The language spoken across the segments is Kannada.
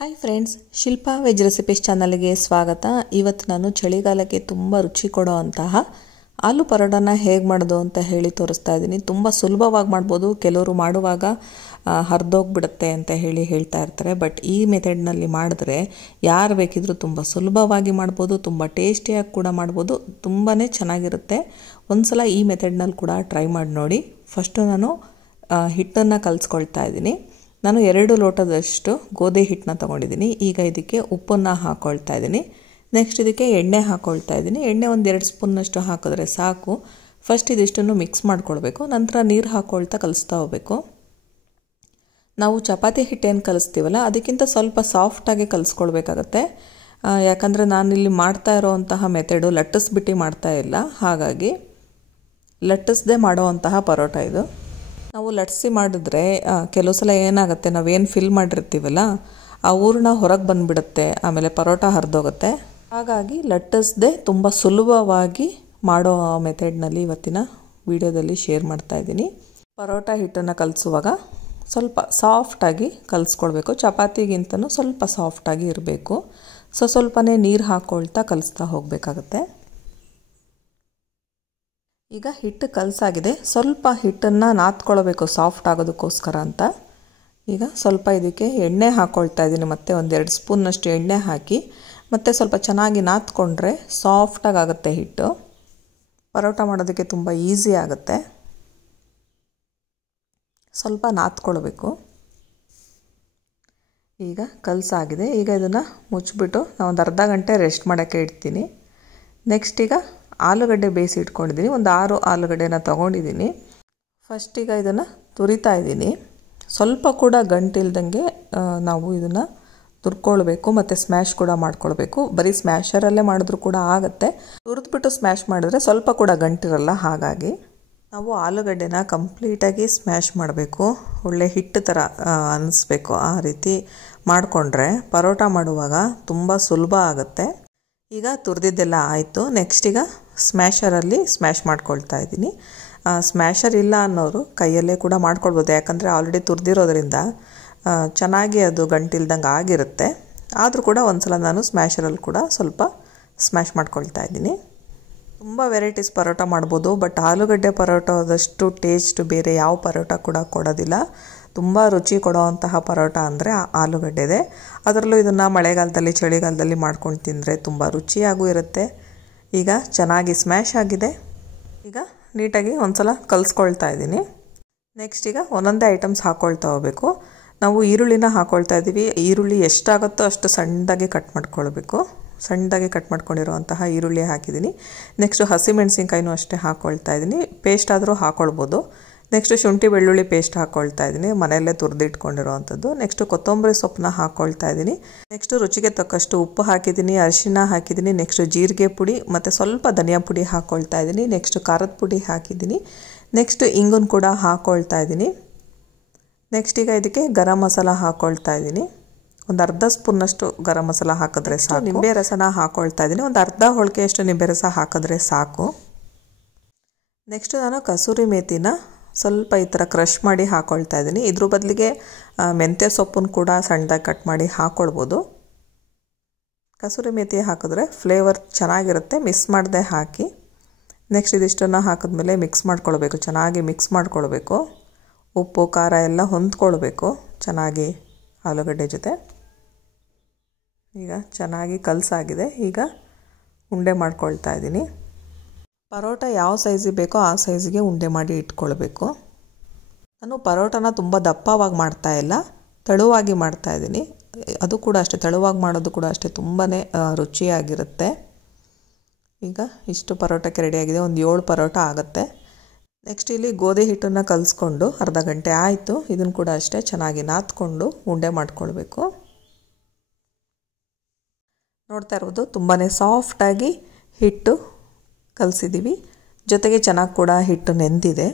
Hi friends, Shilpa veg recipes ಚಾನಲ್ಗೆ ಸ್ವಾಗತ. ಇವತ್ತು ನಾನು ಚಳಿಗಾಲಕ್ಕೆ ತುಂಬ ರುಚಿ ಕೊಡೋ ಅಂತಹ ಆಲೂ ಪರೋಟಾನ ಹೇಗೆ ಮಾಡೋದು ಅಂತ ಹೇಳಿ ತೋರಿಸ್ತಾ ಇದ್ದೀನಿ. ತುಂಬ ಸುಲಭವಾಗಿ ಮಾಡ್ಬೋದು. ಕೆಲವರು ಮಾಡುವಾಗ ಹರಿದೋಗ್ಬಿಡುತ್ತೆ ಅಂತ ಹೇಳ್ತಾ ಇರ್ತಾರೆ. ಬಟ್ ಈ ಮೆಥಡ್ನಲ್ಲಿ ಮಾಡಿದ್ರೆ ಯಾರು ಬೇಕಿದ್ರೂ ತುಂಬ ಸುಲಭವಾಗಿ ಮಾಡ್ಬೋದು, ತುಂಬ ಟೇಸ್ಟಿಯಾಗಿ ಕೂಡ ಮಾಡ್ಬೋದು, ತುಂಬಾ ಚೆನ್ನಾಗಿರುತ್ತೆ. ಒಂದ್ಸಲ ಈ ಮೆಥಡ್ನಲ್ಲಿ ಕೂಡ ಟ್ರೈ ಮಾಡಿ ನೋಡಿ. ಫಸ್ಟು ನಾನು ಹಿಟ್ಟನ್ನು ಕಲಿಸ್ಕೊಳ್ತಾ ಇದ್ದೀನಿ. ನಾನು 2 ಲೋಟದಷ್ಟು ಗೋಧಿ ಹಿಟ್ಟನ್ನ ತೊಗೊಂಡಿದ್ದೀನಿ. ಈಗ ಇದಕ್ಕೆ ಉಪ್ಪನ್ನು ಹಾಕ್ಕೊಳ್ತಾ ಇದ್ದೀನಿ. ನೆಕ್ಸ್ಟ್ ಇದಕ್ಕೆ ಎಣ್ಣೆ ಹಾಕ್ಕೊಳ್ತಾ ಇದ್ದೀನಿ. ಎಣ್ಣೆ ಒಂದು 2 ಸ್ಪೂನ್ನಷ್ಟು ಹಾಕಿದ್ರೆ ಸಾಕು. ಫಸ್ಟ್ ಇದಿಷ್ಟನ್ನು ಮಿಕ್ಸ್ ಮಾಡ್ಕೊಳ್ಬೇಕು. ನಂತರ ನೀರು ಹಾಕ್ಕೊಳ್ತಾ ಕಲಿಸ್ತಾ ಹೋಗಬೇಕು. ನಾವು ಚಪಾತಿ ಹಿಟ್ಟೇನು ಕಲಿಸ್ತೀವಲ್ಲ ಅದಕ್ಕಿಂತ ಸ್ವಲ್ಪ ಸಾಫ್ಟಾಗಿ ಕಲಿಸ್ಕೊಳ್ಬೇಕಾಗತ್ತೆ. ಯಾಕಂದರೆ ನಾನಿಲ್ಲಿ ಮಾಡ್ತಾ ಇರೋವಂತಹ ಮೆಥಡು ಲಟ್ಟಿಸ್ಬಿಟ್ಟು ಮಾಡ್ತಾ ಇಲ್ಲ, ಹಾಗಾಗಿ ಲಟ್ಟಿಸ್ದೇ ಮಾಡೋವಂತಹ ಪರೋಟ ಇದು. ನಾವು ಲಟ್ಸಿ ಮಾಡಿದ್ರೆ ಕೆಲವು ಸಲ ಏನಾಗುತ್ತೆ, ನಾವೇನು ಫಿಲ್ ಮಾಡಿರ್ತೀವಲ್ಲ ಆ ಹೂರಣ ಹೊರಗೆ ಬಂದುಬಿಡುತ್ತೆ, ಆಮೇಲೆ ಪರೋಟ ಹರಿದೋಗುತ್ತೆ. ಹಾಗಾಗಿ ಲಟ್ಟಿಸ್ದೆ ತುಂಬ ಸುಲಭವಾಗಿ ಮಾಡೋ ಮೆಥಡ್ನಲ್ಲಿ ಇವತ್ತಿನ ವಿಡಿಯೋದಲ್ಲಿ ಶೇರ್ ಮಾಡ್ತಾ ಇದ್ದೀನಿ. ಪರೋಟ ಹಿಟ್ಟನ್ನು ಕಲಿಸುವಾಗ ಸ್ವಲ್ಪ ಸಾಫ್ಟಾಗಿ ಕಲಿಸ್ಕೊಳ್ಬೇಕು. ಚಪಾತಿಗಿಂತನೂ ಸ್ವಲ್ಪ ಸಾಫ್ಟಾಗಿ ಇರಬೇಕು. ಸ್ವಲ್ಪನೇ ನೀರು ಹಾಕ್ಕೊಳ್ತಾ ಕಲಿಸ್ತಾ ಹೋಗಬೇಕಾಗತ್ತೆ. ಈಗ ಹಿಟ್ಟು ಕಲಸಾಗಿದೆ. ಸ್ವಲ್ಪ ಹಿಟ್ಟನ್ನು ನಾದ್ಕೊಳ್ಬೇಕು ಸಾಫ್ಟ್ ಆಗೋದಕ್ಕೋಸ್ಕರ ಅಂತ. ಈಗ ಸ್ವಲ್ಪ ಇದಕ್ಕೆ ಎಣ್ಣೆ ಹಾಕ್ಕೊಳ್ತಾ ಇದ್ದೀನಿ. ಮತ್ತು ಒಂದು 2 ಸ್ಪೂನ್ನಷ್ಟು ಎಣ್ಣೆ ಹಾಕಿ ಮತ್ತು ಸ್ವಲ್ಪ ಚೆನ್ನಾಗಿ ನಾದ್ಕೊಂಡ್ರೆ ಸಾಫ್ಟಾಗಿ ಆಗುತ್ತೆ ಹಿಟ್ಟು. ಪರೋಟ ಮಾಡೋದಕ್ಕೆ ತುಂಬ ಈಸಿ ಆಗುತ್ತೆ. ಸ್ವಲ್ಪ ನಾದ್ಕೊಳ್ಬೇಕು. ಈಗ ಕಲಸಾಗಿದೆ. ಈಗ ಇದನ್ನು ಮುಚ್ಚಿಬಿಟ್ಟು ನಾನು ಒಂದು ಅರ್ಧ ಗಂಟೆ ರೆಸ್ಟ್ ಮಾಡೋಕ್ಕೆ ಇಡ್ತೀನಿ. ನೆಕ್ಸ್ಟ್ ಈಗ ಆಲೂಗಡ್ಡೆ ಬೇಯಿಸಿ ಇಟ್ಕೊಂಡಿದ್ದೀನಿ. ಒಂದು 6 ಆಲೂಗಡ್ಡೆನ ತೊಗೊಂಡಿದ್ದೀನಿ. ಫಸ್ಟ್ ಈಗ ಇದನ್ನು ತುರಿತಾ ಇದ್ದೀನಿ. ಸ್ವಲ್ಪ ಕೂಡ ಗಂಟಿಲ್ದಂಗೆ ನಾವು ಇದನ್ನು ತುರ್ಕೊಳ್ಬೇಕು ಮತ್ತು ಸ್ಮ್ಯಾಶ್ ಕೂಡ ಮಾಡ್ಕೊಳ್ಬೇಕು. ಬರೀ ಸ್ಮ್ಯಾಶರಲ್ಲೇ ಮಾಡಿದ್ರೂ ಕೂಡ ಆಗುತ್ತೆ. ತುರಿದ್ಬಿಟ್ಟು ಸ್ಮ್ಯಾಶ್ ಮಾಡಿದ್ರೆ ಸ್ವಲ್ಪ ಕೂಡ ಗಂಟಿರಲ್ಲ. ಹಾಗಾಗಿ ನಾವು ಆಲೂಗಡ್ಡೆನ ಕಂಪ್ಲೀಟಾಗಿ ಸ್ಮ್ಯಾಶ್ ಮಾಡಬೇಕು. ಒಳ್ಳೆ ಹಿಟ್ಟು ಥರ ಅನ್ನಿಸ್ಬೇಕು. ಆ ರೀತಿ ಮಾಡಿಕೊಂಡ್ರೆ ಪರೋಟ ಮಾಡುವಾಗ ತುಂಬ ಸುಲಭ ಆಗುತ್ತೆ. ಈಗ ತುರಿದಿದ್ದೆಲ್ಲ ಆಯಿತು. ನೆಕ್ಸ್ಟ್ ಈಗ ಸ್ಮ್ಯಾಶರಲ್ಲಿ ಸ್ಮ್ಯಾಶ್ ಮಾಡ್ಕೊಳ್ತಾ ಇದ್ದೀನಿ. ಸ್ಮ್ಯಾಶರ್ ಇಲ್ಲ ಅನ್ನೋರು ಕೈಯಲ್ಲೇ ಕೂಡ ಮಾಡ್ಕೊಳ್ಬೋದು. ಯಾಕಂದರೆ ಆಲ್ರೆಡಿ ತುರಿದಿರೋದ್ರಿಂದ ಚೆನ್ನಾಗಿ ಅದು ಗಂಟಿಲ್ದಂಗೆ ಆಗಿರುತ್ತೆ. ಆದರೂ ಕೂಡ ಒಂದ್ಸಲ ನಾನು ಸ್ಮ್ಯಾಶರಲ್ಲಿ ಕೂಡ ಸ್ವಲ್ಪ ಸ್ಮ್ಯಾಶ್ ಮಾಡ್ಕೊಳ್ತಾ ಇದ್ದೀನಿ. ತುಂಬ ವೆರೈಟೀಸ್ ಪರೋಟ ಮಾಡ್ಬೋದು. ಬಟ್ ಆಲೂಗಡ್ಡೆ ಪರೋಟದಷ್ಟು ಟೇಸ್ಟ್ ಬೇರೆ ಯಾವ ಪರೋಟ ಕೂಡ ಕೊಡೋದಿಲ್ಲ. ತುಂಬ ರುಚಿ ಕೊಡೋವಂತಹ ಪರೋಟ ಅಂದರೆ ಆಲೂಗಡ್ಡೆದೆ. ಅದರಲ್ಲೂ ಇದನ್ನು ಮಳೆಗಾಲದಲ್ಲಿ ಚಳಿಗಾಲದಲ್ಲಿ ಮಾಡ್ಕೊಂಡು ತಿಂದರೆ ತುಂಬ ರುಚಿಯಾಗೂ ಇರುತ್ತೆ. ಈಗ ಚೆನ್ನಾಗಿ ಸ್ಮ್ಯಾಶ್ ಆಗಿದೆ. ಈಗ ನೀಟಾಗಿ ಒಂದ್ಸಲ ಕಲಿಸ್ಕೊಳ್ತಾ ಇದ್ದೀನಿ. ನೆಕ್ಸ್ಟ್ ಈಗ ಒಂದೊಂದೇ ಐಟಮ್ಸ್ ಹಾಕ್ಕೊಳ್ತಾ ಹೋಗಬೇಕು. ನಾವು ಈರುಳ್ಳಿನ ಹಾಕ್ಕೊಳ್ತಾ ಇದ್ದೀವಿ. ಈರುಳ್ಳಿ ಎಷ್ಟಾಗುತ್ತೋ ಅಷ್ಟು ಸಣ್ಣದಾಗಿ ಕಟ್ ಮಾಡ್ಕೊಳ್ಬೇಕು. ಸಣ್ಣದಾಗಿ ಕಟ್ ಮಾಡ್ಕೊಂಡಿರುವಂತಹ ಈರುಳ್ಳಿ ಹಾಕಿದ್ದೀನಿ. ನೆಕ್ಸ್ಟು ಹಸಿಮೆಣಸಿನ್ಕಾಯಿನೂ ಅಷ್ಟೇ ಹಾಕ್ಕೊಳ್ತಾ ಇದ್ದೀನಿ. ಪೇಸ್ಟ್ ಆದರೂ ಹಾಕ್ಕೊಳ್ಬೋದು. ನೆಕ್ಸ್ಟು ಶುಂಠಿ ಬೆಳ್ಳುಳ್ಳಿ ಪೇಸ್ಟ್ ಹಾಕ್ಕೊಳ್ತಾ ಇದ್ದೀನಿ, ಮನೆಯಲ್ಲೇ ತುರಿದಿಟ್ಕೊಂಡಿರೋವಂಥದ್ದು. ನೆಕ್ಸ್ಟು ಕೊತ್ತಂಬರಿ ಸೊಪ್ಪನ್ನ ಹಾಕ್ಕೊಳ್ತಾ ಇದ್ದೀನಿ. ನೆಕ್ಸ್ಟು ರುಚಿಗೆ ತಕ್ಕಷ್ಟು ಉಪ್ಪು ಹಾಕಿದ್ದೀನಿ, ಅರಿಶಿನ ಹಾಕಿದ್ದೀನಿ. ನೆಕ್ಸ್ಟು ಜೀರಿಗೆ ಪುಡಿ ಮತ್ತು ಸ್ವಲ್ಪ ಧನಿಯಾ ಪುಡಿ ಹಾಕ್ಕೊಳ್ತಾ ಇದ್ದೀನಿ. ನೆಕ್ಸ್ಟು ಖಾರದ ಪುಡಿ ಹಾಕಿದ್ದೀನಿ. ನೆಕ್ಸ್ಟು ಇಂಗನ್ನು ಕೂಡ ಹಾಕ್ಕೊಳ್ತಾ ಇದ್ದೀನಿ. ನೆಕ್ಸ್ಟ್ ಈಗ ಇದಕ್ಕೆ ಗರಂ ಮಸಾಲ ಹಾಕ್ಕೊಳ್ತಾ ಇದ್ದೀನಿ. ಒಂದು ಅರ್ಧ ಸ್ಪೂನ್ನಷ್ಟು ಗರಂ ಮಸಾಲ ಹಾಕಿದ್ರೆ ಸಾಕು. ನಿಂಬೆ ರಸನ ಹಾಕ್ಕೊಳ್ತಾ ಇದ್ದೀನಿ. ಒಂದು ಅರ್ಧ ಹೋಳಿಗೆಯಷ್ಟು ನಿಂಬೆ ರಸ ಹಾಕಿದ್ರೆ ಸಾಕು. ನೆಕ್ಸ್ಟು ನಾನು ಕಸೂರಿ ಮೇಥಿನ ಸ್ವಲ್ಪ ಈ ಥರ ಕ್ರಷ್ ಮಾಡಿ ಹಾಕ್ಕೊಳ್ತಾ ಇದ್ದೀನಿ. ಇದ್ರ ಬದಲಿಗೆ ಮೆಂತ್ಯ ಸೊಪ್ಪನ್ನು ಕೂಡ ಸಣ್ಣದಾಗಿ ಕಟ್ ಮಾಡಿ ಹಾಕ್ಕೊಳ್ಬೋದು. ಕಸೂರಿ ಮೇಥಿ ಹಾಕಿದ್ರೆ ಫ್ಲೇವರ್ ಚೆನ್ನಾಗಿರುತ್ತೆ. ಮಿಕ್ಸ್ ಮಾಡದೆ ಹಾಕಿ. ನೆಕ್ಸ್ಟ್ ಇದಿಷ್ಟನ್ನು ಹಾಕಿದ್ಮೇಲೆ ಮಿಕ್ಸ್ ಮಾಡ್ಕೊಳ್ಬೇಕು. ಚೆನ್ನಾಗಿ ಮಿಕ್ಸ್ ಮಾಡ್ಕೊಳ್ಬೇಕು. ಉಪ್ಪು ಖಾರ ಎಲ್ಲ ಹೊಂದ್ಕೊಳ್ಬೇಕು ಚೆನ್ನಾಗಿ ಆಲೂಗಡ್ಡೆ ಜೊತೆ. ಈಗ ಚೆನ್ನಾಗಿ ಕಲಸಾಗಿದೆ. ಈಗ ಉಂಡೆ ಮಾಡ್ಕೊಳ್ತಾ ಇದ್ದೀನಿ. ಪರೋಟ ಯಾವ ಸೈಜಿಗೆ ಬೇಕೋ ಆ ಸೈಜಿಗೆ ಉಂಡೆ ಮಾಡಿ ಇಟ್ಕೊಳ್ಬೇಕು. ನಾನು ಪರೋಟನ ತುಂಬ ದಪ್ಪವಾಗಿ ಮಾಡ್ತಾ ಇಲ್ಲ, ತೆಳುವಾಗಿ ಮಾಡ್ತಾ ಇದ್ದೀನಿ. ಅದು ಕೂಡ ಅಷ್ಟೇ, ತೆಳುವಾಗಿ ಮಾಡೋದು ಕೂಡ ಅಷ್ಟೇ ತುಂಬಾ ರುಚಿಯಾಗಿರುತ್ತೆ. ಈಗ ಇಷ್ಟು ಪರೋಟಕ್ಕೆ ರೆಡಿಯಾಗಿದೆ. ಒಂದು 7 ಪರೋಟ ಆಗುತ್ತೆ. ನೆಕ್ಸ್ಟ್ ಇಲ್ಲಿ ಗೋಧಿ ಹಿಟ್ಟನ್ನು ಕಲಿಸ್ಕೊಂಡು ಅರ್ಧ ಗಂಟೆ ಆಯಿತು. ಇದನ್ನು ಕೂಡ ಅಷ್ಟೇ ಚೆನ್ನಾಗಿ ನಾದ್ಕೊಂಡು ಉಂಡೆ ಮಾಡ್ಕೊಳ್ಬೇಕು. ನೋಡ್ತಾ ಇರ್ಬೋದು ತುಂಬಾ ಸಾಫ್ಟಾಗಿ ಹಿಟ್ಟು ಕಲಿಸಿದ್ದೀವಿ. ಜೊತೆಗೆ ಚೆನ್ನಾಗಿ ಕೂಡ ಹಿಟ್ಟು ನೆಂದಿದೆ.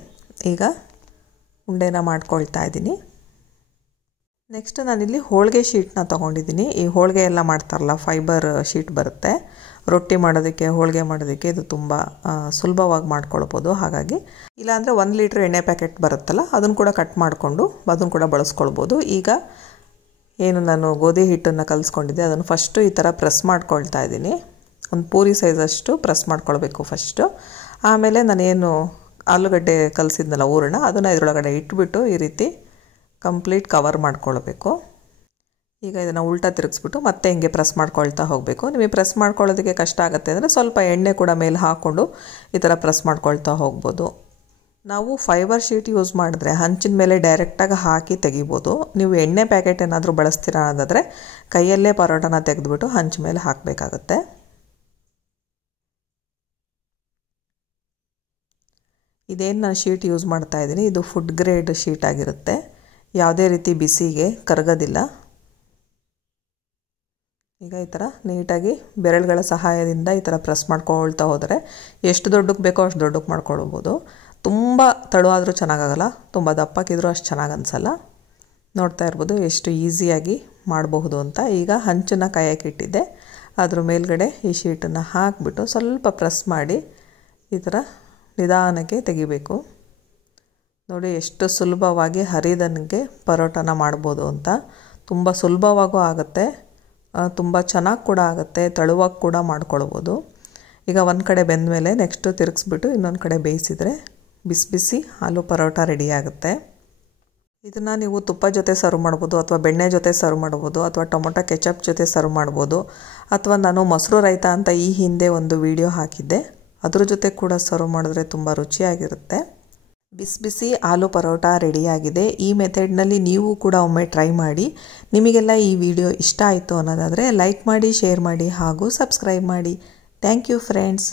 ಈಗ ಉಂಡೆನ ಮಾಡ್ಕೊಳ್ತಾ ಇದ್ದೀನಿ. ನೆಕ್ಸ್ಟ್ ನಾನಿಲ್ಲಿ ಹೋಳಿಗೆ ಶೀಟ್ನ ತೊಗೊಂಡಿದ್ದೀನಿ. ಈ ಹೋಳಿಗೆ ಎಲ್ಲ ಮಾಡ್ತಾರಲ್ಲ, ಫೈಬರ್ ಶೀಟ್ ಬರುತ್ತೆ. ರೊಟ್ಟಿ ಮಾಡೋದಕ್ಕೆ, ಹೋಳಿಗೆ ಮಾಡೋದಕ್ಕೆ ಇದು ತುಂಬ ಸುಲಭವಾಗಿ ಮಾಡ್ಕೊಳ್ಬೋದು. ಹಾಗಾಗಿ ಇಲ್ಲಾಂದರೆ 1 ಲೀಟ್ರ್ ಎಣ್ಣೆ ಪ್ಯಾಕೆಟ್ ಬರುತ್ತಲ್ಲ, ಅದನ್ನು ಕೂಡ ಕಟ್ ಮಾಡಿಕೊಂಡು ಅದನ್ನು ಕೂಡ ಬಳಸ್ಕೊಳ್ಬೋದು. ಈಗ ಏನು ನಾನು ಗೋಧಿ ಹಿಟ್ಟನ್ನು ಕಲಿಸ್ಕೊಂಡಿದ್ದೆ ಅದನ್ನು ಫಸ್ಟು ಈ ಥರ ಪ್ರೆಸ್ ಮಾಡ್ಕೊಳ್ತಾ ಇದ್ದೀನಿ. ಒಂದು ಪೂರಿ ಸೈಜಷ್ಟು ಪ್ರೆಸ್ ಮಾಡ್ಕೊಳ್ಬೇಕು ಫಸ್ಟು. ಆಮೇಲೆ ನಾನೇನು ಆಲೂಗಡ್ಡೆ ಕಲಿಸಿದ್ನಲ್ಲ ಹೂರಣ ಅದನ್ನು ಇದರೊಳಗಡೆ ಇಟ್ಬಿಟ್ಟು ಈ ರೀತಿ ಕಂಪ್ಲೀಟ್ ಕವರ್ ಮಾಡ್ಕೊಳ್ಬೇಕು. ಈಗ ಇದನ್ನು ಉಲ್ಟಾ ತಿರುಗಿಸ್ಬಿಟ್ಟು ಮತ್ತೆ ಹಿಂಗೆ ಪ್ರೆಸ್ ಮಾಡ್ಕೊಳ್ತಾ ಹೋಗಬೇಕು. ನಿಮಗೆ ಪ್ರೆಸ್ ಮಾಡ್ಕೊಳ್ಳೋದಕ್ಕೆ ಕಷ್ಟ ಆಗುತ್ತೆ ಅಂದರೆ ಸ್ವಲ್ಪ ಎಣ್ಣೆ ಕೂಡ ಮೇಲೆ ಹಾಕ್ಕೊಂಡು ಈ ಥರ ಪ್ರೆಸ್ ಮಾಡ್ಕೊಳ್ತಾ ಹೋಗ್ಬೋದು. ನಾವು ಫೈಬರ್ ಶೀಟ್ ಯೂಸ್ ಮಾಡಿದ್ರೆ ಹಂಚಿನ ಮೇಲೆ ಡೈರೆಕ್ಟಾಗಿ ಹಾಕಿ ತೆಗಿಬೋದು. ನೀವು ಎಣ್ಣೆ ಪ್ಯಾಕೆಟ್ ಏನಾದರೂ ಬಳಸ್ತೀರಾ ಅನ್ನೋದಾದರೆ ಕೈಯಲ್ಲೇ ಪರೋಟನ ತೆಗೆದುಬಿಟ್ಟು ಹಂಚ ಮೇಲೆ ಹಾಕಬೇಕಾಗತ್ತೆ. ಇದೇನು ನಾನು ಶೀಟ್ ಯೂಸ್ ಮಾಡ್ತಾ ಇದ್ದೀನಿ ಇದು ಫುಡ್ ಗ್ರೇಡ್ ಶೀಟ್ ಆಗಿರುತ್ತೆ. ಯಾವುದೇ ರೀತಿ ಬಿಸಿಗೆ ಕರಗೋದಿಲ್ಲ. ಈಗ ಈ ಥರ ನೀಟಾಗಿ ಬೆರಳುಗಳ ಸಹಾಯದಿಂದ ಈ ಥರ ಪ್ರೆಸ್ ಮಾಡ್ಕೊಳ್ತಾ ಹೋದರೆ ಎಷ್ಟು ದೊಡ್ಡಕ್ಕೆ ಬೇಕೋ ಅಷ್ಟು ದೊಡ್ಡಕ್ಕೆ ಮಾಡ್ಕೊಳ್ಬೋದು. ತುಂಬ ತೆಳುವಾದರೂ ಚೆನ್ನಾಗಾಗಲ್ಲ, ತುಂಬ ದಪ್ಪಕ್ಕಿದ್ರೂ ಅಷ್ಟು ಚೆನ್ನಾಗಿ ಅನಿಸಲ್ಲ. ನೋಡ್ತಾ ಇರ್ಬೋದು ಎಷ್ಟು ಈಸಿಯಾಗಿ ಮಾಡಬಹುದು ಅಂತ. ಈಗ ಹಂಚನ್ನು ಕಾಯಕ್ಕೆ ಇಟ್ಟಿದ್ದೆ, ಅದ್ರ ಮೇಲ್ಗಡೆ ಈ ಶೀಟನ್ನು ಹಾಕಿಬಿಟ್ಟು ಸ್ವಲ್ಪ ಪ್ರೆಸ್ ಮಾಡಿ ಈ ಥರ ನಿಧಾನಕ್ಕೆ ತೆಗಿಬೇಕು. ನೋಡಿ ಎಷ್ಟು ಸುಲಭವಾಗಿ ಹರಿದನಿಗೆ ಪರೋಟನ ಮಾಡ್ಬೋದು ಅಂತ. ತುಂಬ ಸುಲಭವಾಗೂ ಆಗುತ್ತೆ, ತುಂಬ ಚೆನ್ನಾಗಿ ಕೂಡ ಆಗುತ್ತೆ, ತೆಳುವಾಗಿ ಕೂಡ ಮಾಡ್ಕೊಳ್ಬೋದು. ಈಗ ಒಂದು ಕಡೆ ಬೆಂದ ಮೇಲೆ ನೆಕ್ಸ್ಟು ತಿರುಗಿಸ್ಬಿಟ್ಟು ಇನ್ನೊಂದು ಕಡೆ ಬೇಯಿಸಿದರೆ ಬಿಸಿ ಬಿಸಿ ಆಲೂ ಪರೋಟ ರೆಡಿ ಆಗುತ್ತೆ. ಇದನ್ನು ನೀವು ತುಪ್ಪ ಜೊತೆ ಸರ್ವ್ ಮಾಡ್ಬೋದು, ಅಥವಾ ಬೆಣ್ಣೆ ಜೊತೆ ಸರ್ವ್ ಮಾಡ್ಬೋದು, ಅಥವಾ ಟೊಮೊಟೊ ಕೆಚಪ್ ಜೊತೆ ಸರ್ವ್ ಮಾಡ್ಬೋದು, ಅಥವಾ ನಾನು ಮೊಸರು ರೈತ ಅಂತ ಈ ಹಿಂದೆ ಒಂದು ವಿಡಿಯೋ ಹಾಕಿದ್ದೆ, ಅದ್ರ ಜೊತೆ ಕೂಡ ಸರ್ವ್ ಮಾಡಿದ್ರೆ ತುಂಬ ರುಚಿಯಾಗಿರುತ್ತೆ. ಬಿಸಿ ಬಿಸಿ ಆಲೂ ಪರೋಟ ರೆಡಿಯಾಗಿದೆ. ಈ ಮೆಥಡ್ನಲ್ಲಿ ನೀವು ಕೂಡ ಒಮ್ಮೆ ಟ್ರೈ ಮಾಡಿ. ನಿಮಗೆಲ್ಲ ಈ ವಿಡಿಯೋ ಇಷ್ಟ ಆಯಿತು ಅನ್ನೋದಾದರೆ ಲೈಕ್ ಮಾಡಿ, ಶೇರ್ ಮಾಡಿ ಹಾಗೂ ಸಬ್ಸ್ಕ್ರೈಬ್ ಮಾಡಿ. Thank you friends.